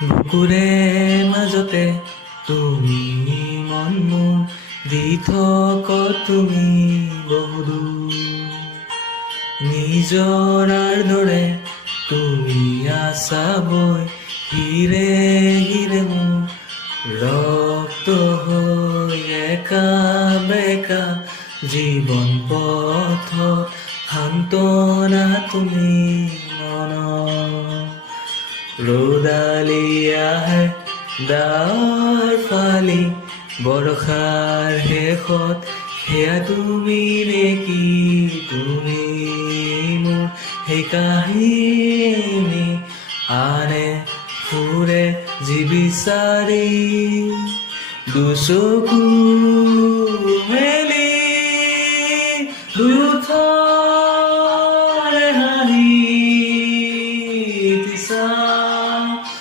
বুকুৰে মাজতে তুমি মন মোৰ দি থক তুমি বহুদূৰ নিজৰাৰ দৰে তুমি আছা বৈ হিৰে হিৰে মোৰ ৰক্ত হৈ একা বেকা জীৱন পথ সান্তনা তুমি মনৰ ৰ'দালি আহে ডাৱৰ ফালি বৰষাৰ শেষত সেয়া তুমি নেকি তুমি মোৰ সেই কাহিনী আনে ফুৰে যি বিচাৰি দুচকু